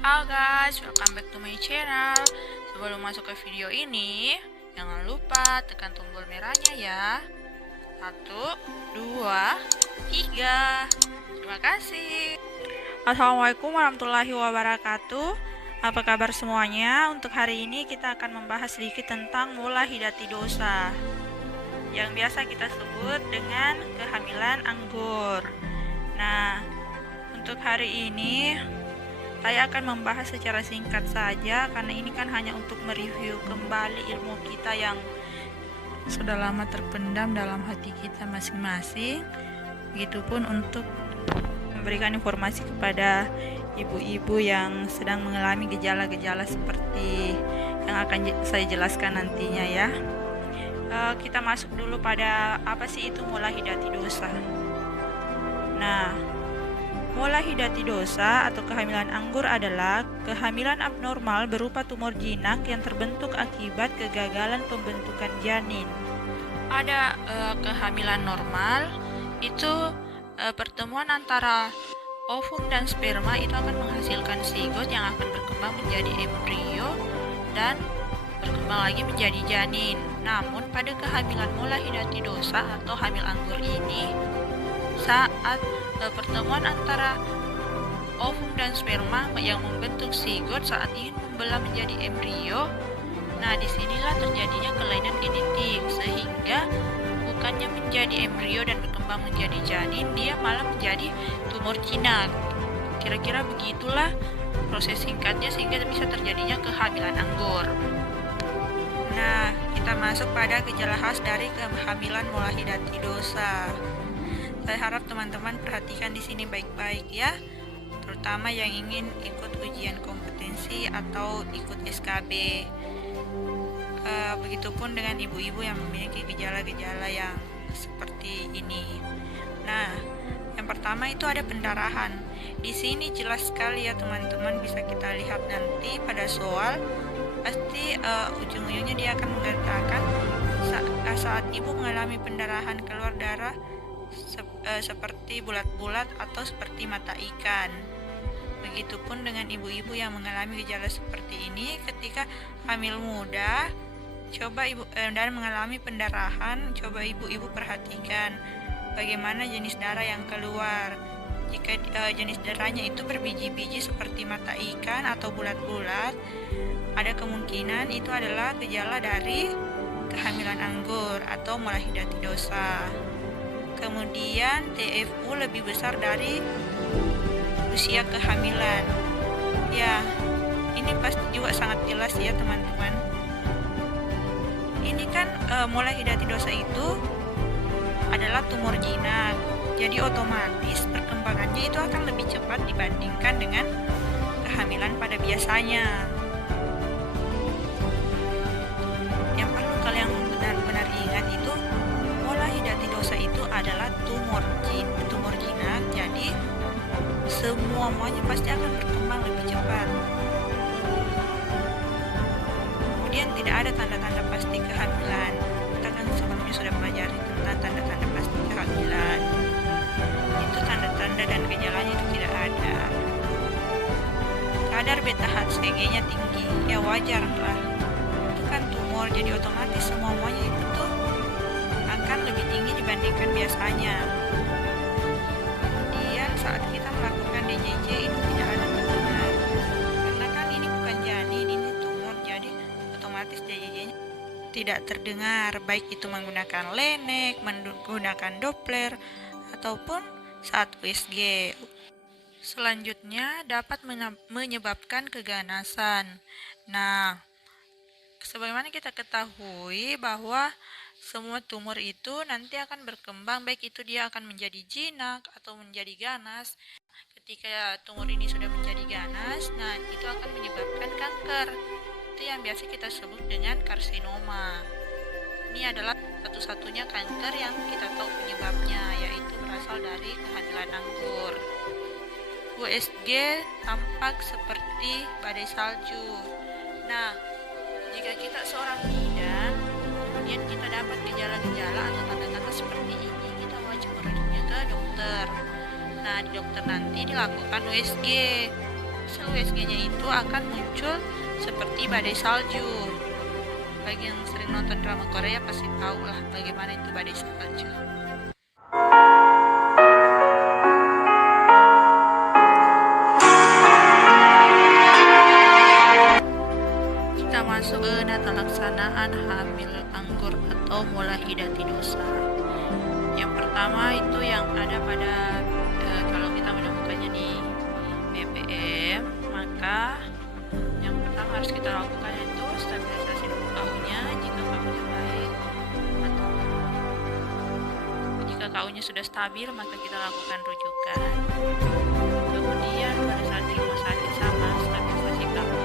Halo guys, welcome back to my channel. Sebelum masuk ke video ini, jangan lupa tekan tombol merahnya ya. 1, 2, 3. Terima kasih. Assalamualaikum warahmatullahi wabarakatuh. Apa kabar semuanya? Untuk hari ini kita akan membahas sedikit tentang mula hidati dosa, yang biasa kita sebut dengan kehamilan anggur. Nah, untuk hari ini saya akan membahas secara singkat saja karena ini kan hanya untuk mereview kembali ilmu kita yang sudah lama terpendam dalam hati kita masing-masing. Begitupun untuk memberikan informasi kepada ibu-ibu yang sedang mengalami gejala-gejala seperti yang akan saya jelaskan nantinya ya. Kita masuk dulu pada apa sih itu mula hidati dosa. Nah, mula hidati dosa atau kehamilan anggur adalah kehamilan abnormal berupa tumor jinak yang terbentuk akibat kegagalan pembentukan janin. Ada kehamilan normal, itu pertemuan antara ovum dan sperma itu akan menghasilkan zigot yang akan berkembang menjadi embrio dan berkembang lagi menjadi janin. Namun pada kehamilan mula hidati dosa atau hamil anggur ini, saat pertemuan antara ovum dan sperma yang membentuk zigot saat ingin membelah menjadi embrio, nah disinilah terjadinya kelainan genetik sehingga bukannya menjadi embrio dan berkembang menjadi janin, dia malah menjadi tumor jinak. Kira-kira begitulah proses singkatnya sehingga bisa terjadinya kehamilan anggur. Nah, kita masuk pada gejala khas dari kehamilan mula hidati dosa. Saya harap teman-teman perhatikan di sini baik-baik ya, terutama yang ingin ikut ujian kompetensi atau ikut SKB. Begitupun dengan ibu-ibu yang memiliki gejala-gejala yang seperti ini. Nah, yang pertama itu ada pendarahan. Di sini jelas sekali ya teman-teman, bisa kita lihat nanti pada soal. Pasti ujung-ujungnya dia akan mengatakan saat ibu mengalami pendarahan keluar darah seperti bulat-bulat atau seperti mata ikan. Begitupun dengan ibu-ibu yang mengalami gejala seperti ini ketika hamil muda, coba ibu dan mengalami pendarahan, coba ibu-ibu perhatikan bagaimana jenis darah yang keluar. Jika jenis darahnya itu berbiji-biji seperti mata ikan atau bulat-bulat, ada kemungkinan itu adalah gejala dari kehamilan anggur atau mula hidati dosa. Kemudian TFU lebih besar dari usia kehamilan. Ya, ini pasti juga sangat jelas ya teman-teman. Ini kan mula hidati dosa itu adalah tumor jinak. Jadi otomatis perkembangannya itu akan lebih cepat dibandingkan dengan kehamilan pada biasanya. Yang perlu kalian benar-benar ingat itu, mula hidati dosa itu adalah tumor jinak. Jadi semuanya pasti akan berkembang lebih cepat. Kemudian tidak ada tanda-tanda pasti kehamilan. Kita kan sebelumnya sudah pelajari tentang tanda-tanda pasti kehamilan. Itu tanda-tanda dan gejalanya itu tidak ada. Kadar beta HCG-nya tinggi, ya wajar lah. Itu kan tumor, jadi otomatis semuanya itu tuh akan lebih tinggi dibandingkan biasanya. Kemudian saat kita melakukan DJJ itu tidak ada tekanan, karena kan ini bukan janin, ini tumor, jadi otomatis DJJ-nya tidak terdengar, baik itu menggunakan lenek, menggunakan Doppler, ataupun saat USG. Selanjutnya dapat menyebabkan keganasan. Nah, sebagaimana kita ketahui bahwa semua tumor itu nanti akan berkembang, baik itu dia akan menjadi jinak atau menjadi ganas. Ketika tumor ini sudah menjadi ganas, nah itu akan menyebabkan kanker. Itu yang biasa kita sebut dengan karsinoma. Ini adalah satu-satunya kanker yang kita tahu penyebabnya, yaitu berasal dari kehamilan anggur. USG tampak seperti badai salju. Nah, jika kita seorang bidan, kemudian kita dapat gejala-gejala atau tanda-tanda seperti ini, kita wajib merujuknya ke dokter. Nah, di dokter nanti dilakukan USG. Hasil USG sebagainya itu akan muncul seperti badai salju. Bagi yang sering nonton drama Korea pasti tahu lah bagaimana itu badai salju. Kita masuk ke nata laksanaan hamil anggur atau mula hidati dosa. Yang pertama itu yang ada pada kalau kita menemukannya di BBM, maka yang pertama harus kita lakukan itu stabilisasi KU-nya. Jika KU-nya baik atau jika KU-nya sudah stabil, maka kita lakukan rujukan. Kemudian pada saat di rumah sakit sama stabilisasi KU,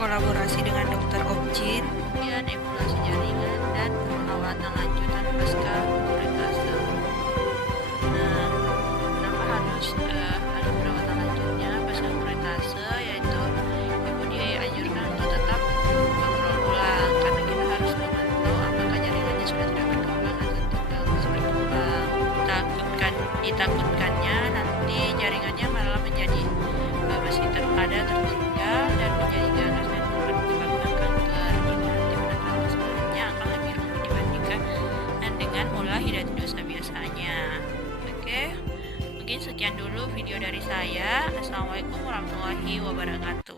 kolaborasi dengan dokter objin, kemudian evaluasi jaringan dan perawatan lanjutan pasca kuritase. Nah, kenapa harus ada perawatan lanjutnya pasca kuritase, yaitu ibu dianjurkan untuk tetap kontrol ulang karena kita harus memantau apakah jaringannya sudah tidak berkembang atau masih berkembang. Ditakutkannya nanti jaringannya malah menjadi masih tertinggal dan menjadi ganas dan menyebabkan kanker. Itu nanti penanganan masalahnya akan lebih rumit dibandingkan dengan mula hidati dosa biasanya. Oke, mungkin sekian dulu video dari saya. Assalamualaikum warahmatullahi wabarakatuh.